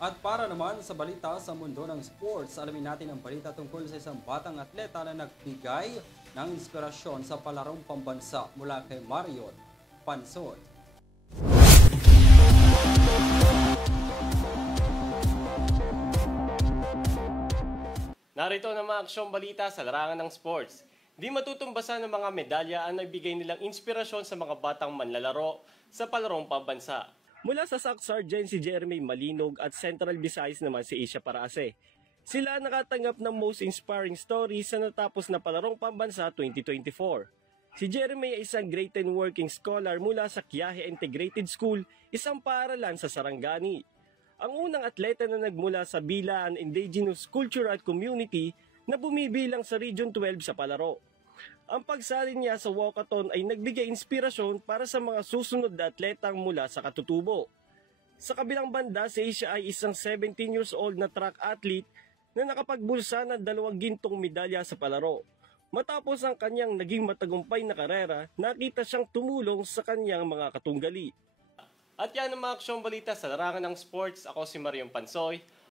At para naman sa balita sa mundo ng sports, alamin natin ang balita tungkol sa isang batang atleta na nagbigay ng inspirasyon sa palarong pambansa mula kay Marion Pansoy. Narito ang mga aksyong balita sa larangan ng sports. Di matutumbasan ng mga medalya ang nagbigay nilang inspirasyon sa mga batang manlalaro sa palarong pambansa. Mula sa SAC Sergeant si Jeremy Malinog at Central Visayas naman si Isha Parase. Sila nakatanggap ng most inspiring stories sa natapos na palarong pambansa 2024. Si Jeremy ay isang grade 10 working scholar mula sa Quiaje Integrated School, isang paaralan sa Sarangani. Ang unang atleta na nagmula sa Bilaan Indigenous Culture at Community na bumibilang sa Region 12 sa palaro. Ang pagsali niya sa walkathon ay nagbigay inspirasyon para sa mga susunod na atletang mula sa katutubo. Sa kabilang banda, si Asia ay isang 17 years old na track athlete na nakapagbulsa ng 2 gintong medalya sa palaro. Matapos ang kanyang naging matagumpay na karera, nakita siyang tumulong sa kanyang mga katunggali. At yan ang mga aksyong balita sa larangan ng sports. Ako si Marion Pansoy